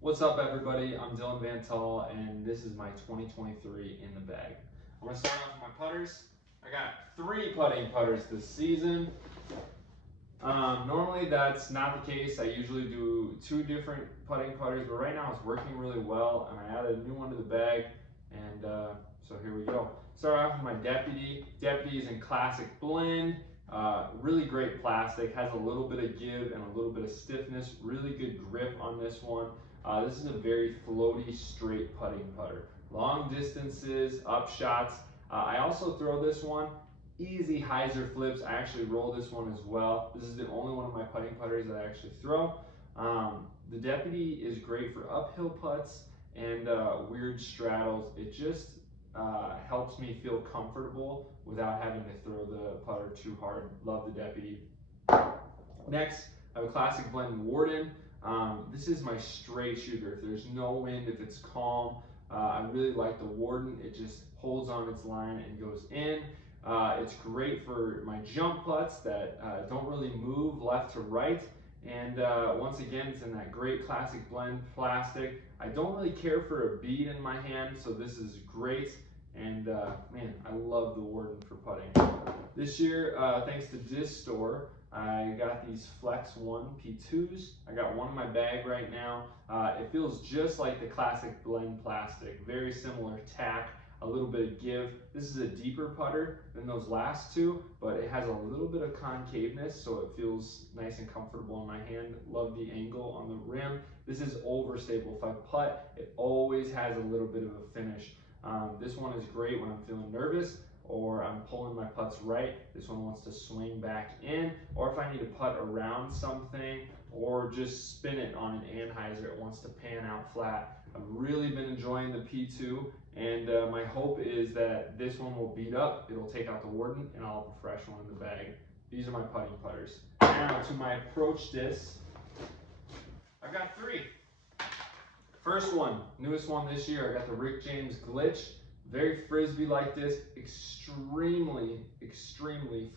What's up, everybody? I'm Dylan Van Tall, and this is my 2023 in the bag. I'm gonna start off with my putters. I got 3 putting putters this season. Normally that's not the case. I usually do 2 different putting putters, but right now it's working really well, and I added a new one to the bag, and so here we go. Start off with my Deputy. Deputy is in Classic Blend. Really great plastic, has a little bit of give and a little bit of stiffness. Really good grip on this one. This is a very floaty, straight putting putter. Long distances, up shots. I also throw this one easy hyzer flips. I actually roll this one as well. This is the only one of my putting putters that I actually throw. The Deputy is great for uphill putts and weird straddles. It just helps me feel comfortable without having to throw the putter too hard. Love the Deputy. Next, I have a Classic Blend Warden. This is my straight shooter. If there's no wind, if it's calm, I really like the Warden. It just holds on its line and goes in. It's great for my jump putts that don't really move left to right. And once again, it's in that great Classic Blend plastic. I don't really care for a bead in my hand, so this is great. And man, I love the Warden for putting. This year, thanks to Disc Store, I got these Flex 1 P2s. I got one in my bag right now. It feels just like the Classic Blend plastic, very similar tack, a little bit of give. This is a deeper putter than those last 2, but it has a little bit of concaveness, so it feels nice and comfortable in my hand. Love the angle on the rim. This is overstable. If I putt, it always has a little bit of a finish. This one is great when I'm feeling nervous or I'm pulling my putts right. This one wants to swing back in, or if I need to putt around something or just spin it on an anhyzer, it wants to pan out flat. I've really been enjoying the P2, and my hope is that this one will beat up, it'll take out the Warden, and I'll have a fresh one in the bag. These are my putting putters. Now to my approach discs. I've got 3. First one, newest one this year, I got the Rick James Glitch. Very frisbee-like disc, extremely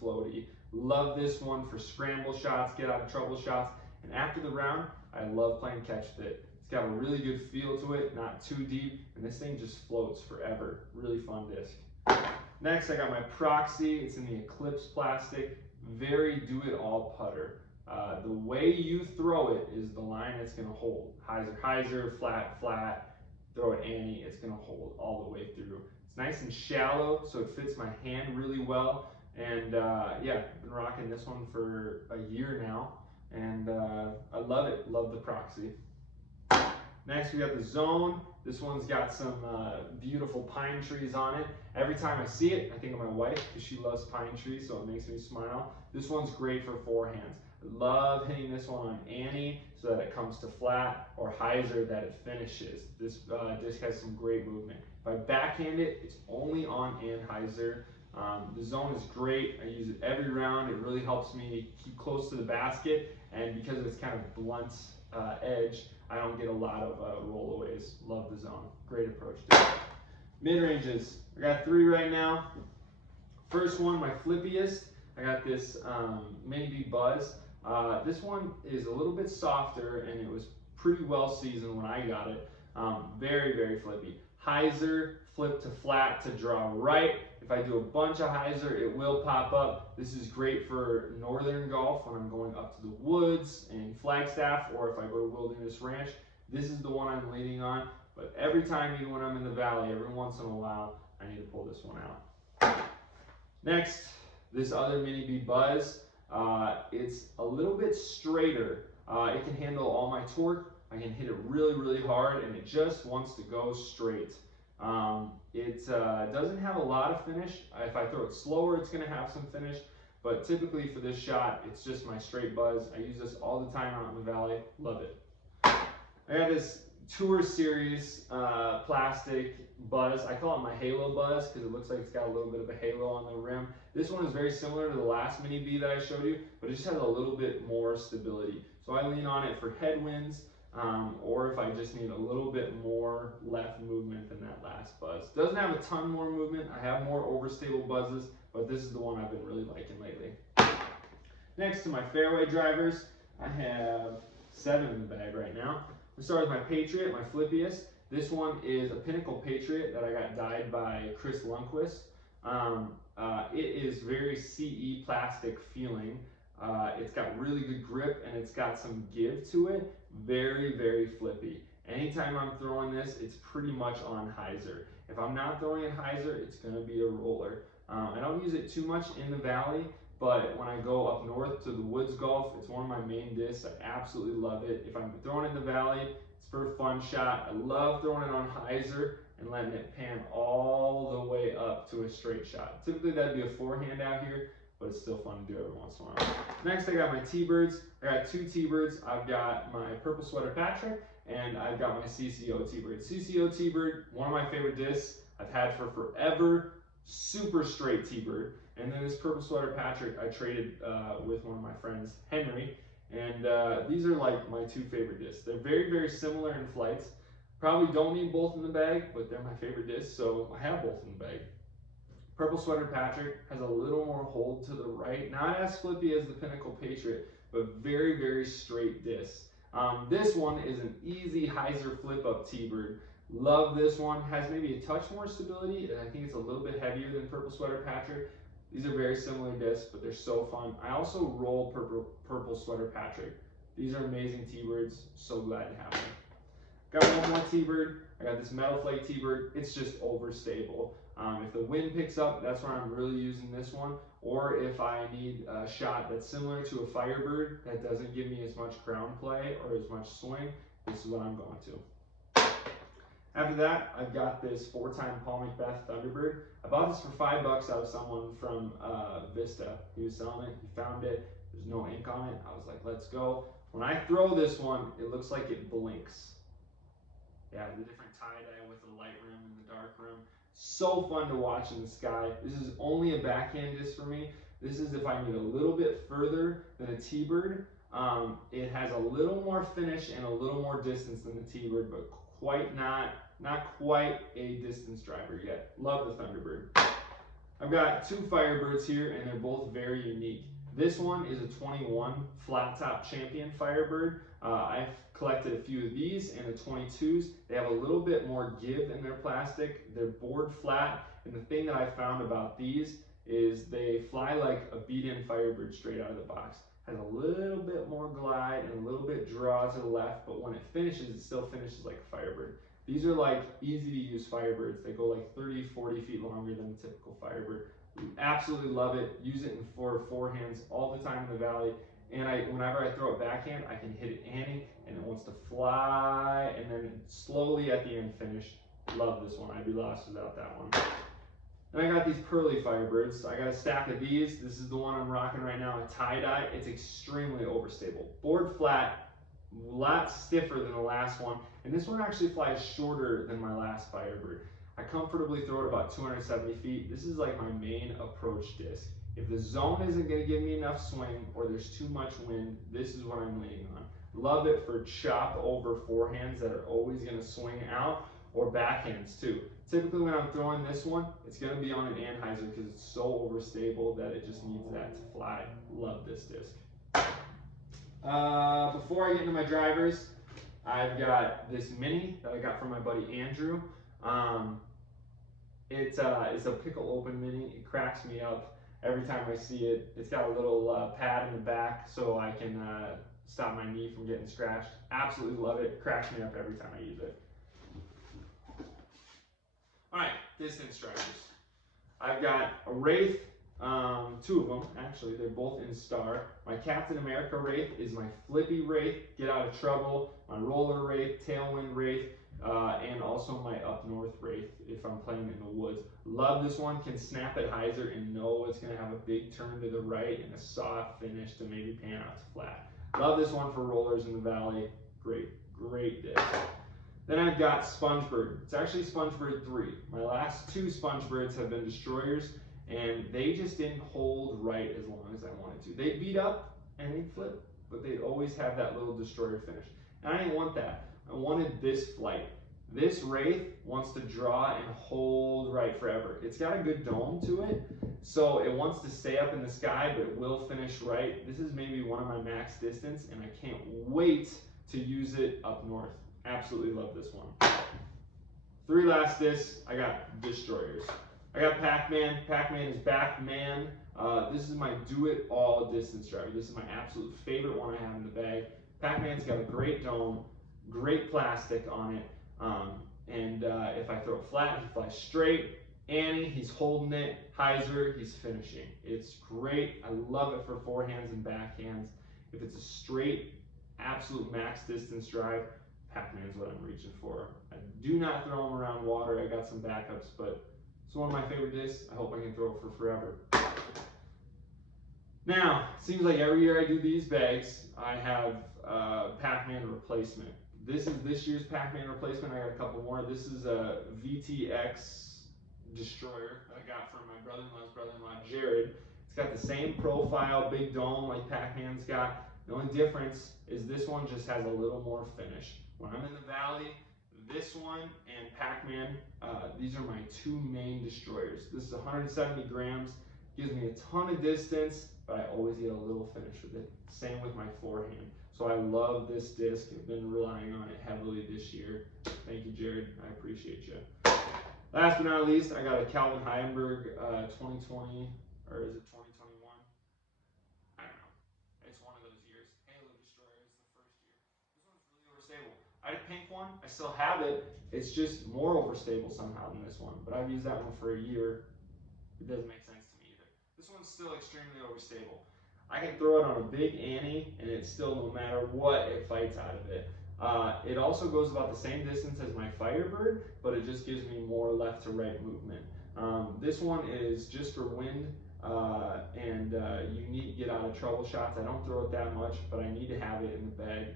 floaty. Love this one for scramble shots, get out of trouble shots. And after the round, I love playing catch fit. It's got a really good feel to it, not too deep, and this thing just floats forever. Really fun disc. Next, I got my Proxy. It's in the Eclipse plastic. Very do-it-all putter. The way you throw it is the line it's going to hold. Hyzer, hyzer, flat, flat. Throw it Annie, it's going to hold all the way through. It's nice and shallow, so it fits my hand really well. And yeah, I've been rocking this one for a year now, and I love it. Love the Proxy. Next, we got the Zone. This one's got some beautiful pine trees on it. Every time I see it, I think of my wife because she loves pine trees, so it makes me smile. This one's great for forehands. Love hitting this one on Annie so that it comes to flat, or hyzer that it finishes. This disc has some great movement. If I backhand it, it's only on anhyzer. The Zone is great. I use it every round. It really helps me keep close to the basket, and because of its kind of blunt edge, I don't get a lot of rollaways. Love the Zone. Great approach to it. Mid-ranges. I got 3 right now. First one, my flippiest. I got this Mini B Buzz. This one is a little bit softer, and it was pretty well seasoned when I got it. Very flippy. Hyzer, flip to flat to draw right. If I do a bunch of hyzer, it will pop up. This is great for northern golf when I'm going up to the woods in Flagstaff, or if I go to Wilderness Ranch. This is the one I'm leaning on, but every time, even when I'm in the valley, every once in a while, I need to pull this one out. Next, this other Mini B Buzz. It's a little bit straighter. It can handle all my torque. I can hit it really hard, and it just wants to go straight. It doesn't have a lot of finish. If I throw it slower, it's going to have some finish, but typically for this shot, it's just my straight Buzz. I use this all the time out in the valley. Love it. I got this Tour Series plastic Buzz. I call it my Halo Buzz because it looks like it's got a little bit of a halo on the rim. This one is very similar to the last Mini B that I showed you, but it just has a little bit more stability. So I lean on it for headwinds, or if I just need a little bit more left movement than that last Buzz. Doesn't have a ton more movement. I have more overstable Buzzes, but this is the one I've been really liking lately. Next to my fairway drivers, I have 7 in the bag right now. Let's start with my Patriot, my flippiest. This one is a Pinnacle Patriot that I got dyed by Chris Lundquist. It is very CE plastic feeling. It's got really good grip and it's got some give to it. Very, very flippy. Anytime I'm throwing this, it's pretty much on hyzer. If I'm not throwing it hyzer, it's going to be a roller. I don't use it too much in the valley, but when I go up north to the Woods Golf, it's one of my main discs. I absolutely love it. If I'm throwing it in the valley, it's for a fun shot. I love throwing it on hyzer and letting it pan all the way up to a straight shot. Typically that'd be a forehand out here, but it's still fun to do every once in a while. Next, I got my T-Birds. I got two T-Birds. I've got my Purple Sweater Patrick, and I've got my CCO T-Bird. CCO T-Bird, one of my favorite discs I've had for forever. Super straight T-Bird. And then this Purple Sweater Patrick I traded with one of my friends, Henry. And these are like my two favorite discs. They're very, very similar in flights. Probably don't need both in the bag, but they're my favorite discs, so I have both in the bag. Purple Sweater Patrick has a little more hold to the right. Not as flippy as the Pinnacle Patriot, but very, very straight disc. This one is an easy hyzer flip up T-Bird. Love this one. Has maybe a touch more stability, and I think it's a little bit heavier than Purple Sweater Patrick. These are very similar discs, but they're so fun. I also roll Purple Sweater Patrick. These are amazing T-Birds. So glad to have them. Got one more T-Bird. I got this Metal Flake T-Bird. It's just overstable. If the wind picks up, that's when I'm really using this one. Or if I need a shot that's similar to a Firebird that doesn't give me as much ground play or as much swing, this is what I'm going to. After that, I've got this 4-time Paul McBeth Thunderbird. I bought this for $5 out of someone from Vista. He was selling it, he found it, there's no ink on it. I was like, let's go. When I throw this one, it looks like it blinks. Yeah, the different tie-dye with the light rim and the dark rim. So fun to watch in the sky. This is only a backhand disc for me. This is if I need a little bit further than a T-Bird. It has a little more finish and a little more distance than the T-Bird, but not quite a distance driver yet. Love the Thunderbird. I've got two Firebirds here, and they're both very unique. This one is a 21 flat top champion Firebird. I've collected a few of these and the 22s. They have a little bit more give in their plastic. They're bored flat, and the thing that I found about these is they fly like a beat-in Firebird straight out of the box. Has a little bit more glide and a little bit draw to the left, but when it finishes, it still finishes like a Firebird. These are like easy to use Firebirds. They go like 30, 40 feet longer than a typical Firebird. We absolutely love it. Use it for forehands all the time in the valley. And whenever I throw it backhand, I can hit it Annie, and it wants to fly, and then slowly at the end finish. Love this one. I'd be lost without that one. Then I got these Pearly Firebirds. I got a stack of these. This is the one I'm rocking right now, a tie-dye. It's extremely overstable. Board flat, a lot stiffer than the last one, and this one actually flies shorter than my last Firebird. I comfortably throw it about 270 feet. This is like my main approach disc. If the zone isn't going to give me enough swing or there's too much wind, this is what I'm leaning on. Love it for chop over forehands that are always going to swing out, or backhands too. Typically when I'm throwing this one, it's going to be on an Anheuser because it's so overstable that it just needs that to fly. Love this disc. Before I get into my drivers, I've got this Mini that I got from my buddy Andrew. It's a pickle open Mini. It cracks me up every time I see it. It's got a little pad in the back so I can stop my knee from getting scratched. Absolutely love it. Cracks me up every time I use it. All right, distance drivers. I've got a Wraith, two of them actually. They're both in Star. My Captain America Wraith is my flippy Wraith, get out of trouble. My roller Wraith, tailwind Wraith, and also my up north Wraith if I'm playing in the woods. Love this one. Can snap at hyzer and know it's going to have a big turn to the right and a soft finish to maybe pan out to flat. Love this one for rollers in the valley. Great disc. Then I've got Spongebird. It's actually Spongebird 3. My last two Spongebirds have been Destroyers, and they just didn't hold right as long as I wanted to. They'd beat up and they'd flip, but they'd always have that little Destroyer finish. And I didn't want that. I wanted this flight. This Wraith wants to draw and hold right forever. It's got a good dome to it, so it wants to stay up in the sky, but it will finish right. This is maybe one of my max distance, and I can't wait to use it up north. Absolutely love this one. 3 last discs, I got Destroyers. I got Pac-Man. Pac-Man is Backman. This is my do-it-all distance driver. This is my absolute favorite one I have in the bag. Pac-Man's got a great dome, great plastic on it, and if I throw it flat, he flies straight. Annie, he's holding it. Heiser, he's finishing. It's great. I love it for forehands and backhands. If it's a straight, absolute max distance drive, Pac-Man's what I'm reaching for. I do not throw them around water. I got some backups, but it's one of my favorite discs. I hope I can throw it for forever. Now, it seems like every year I do these bags, I have Pac-Man replacement. This is this year's Pac-Man replacement. I got a couple more. This is a VTX Destroyer that I got from my brother-in-law's brother-in-law, Jared. It's got the same profile, big dome like Pac-Man's got. The only difference is this one just has a little more finish. When I'm in the valley, this one and Pac-Man, these are my 2 main destroyers. This is 170 grams, gives me a ton of distance, but I always get a little finish with it. Same with my forehand. So I love this disc. I've been relying on it heavily this year. Thank you, Jared. I appreciate you. Last but not least, I got a Calvin Heidenberg 2020, or is it 2021? I don't know. It's one of those years. Halo Destroyer is the first year. This one's really overstable. I had a pink one. I still have it. It's just more overstable somehow than this one. But I've used that one for a year. It doesn't make sense to me either. This one's still extremely overstable. I can throw it on a big Annie, and it's still, no matter what, it fights out of it. It also goes about the same distance as my Firebird, but it just gives me more left to right movement. This one is just for wind, and you need to get out of trouble shots. I don't throw it that much, but I need to have it in the bag.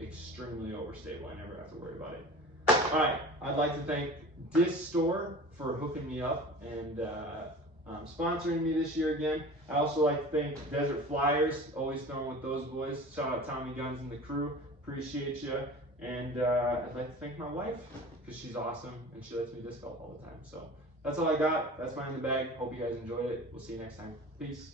Extremely overstable. I never have to worry about it. All right, I'd like to thank Disc Store for hooking me up and sponsoring me this year again. I also like to thank Desert Flyers, always throwing with those boys. Shout out Tommy Guns and the crew. Appreciate you. And I'd like to thank my wife because she's awesome and she lets me disc golf all the time. So that's all I got. That's mine in the bag. Hope you guys enjoyed it. We'll see you next time. Peace.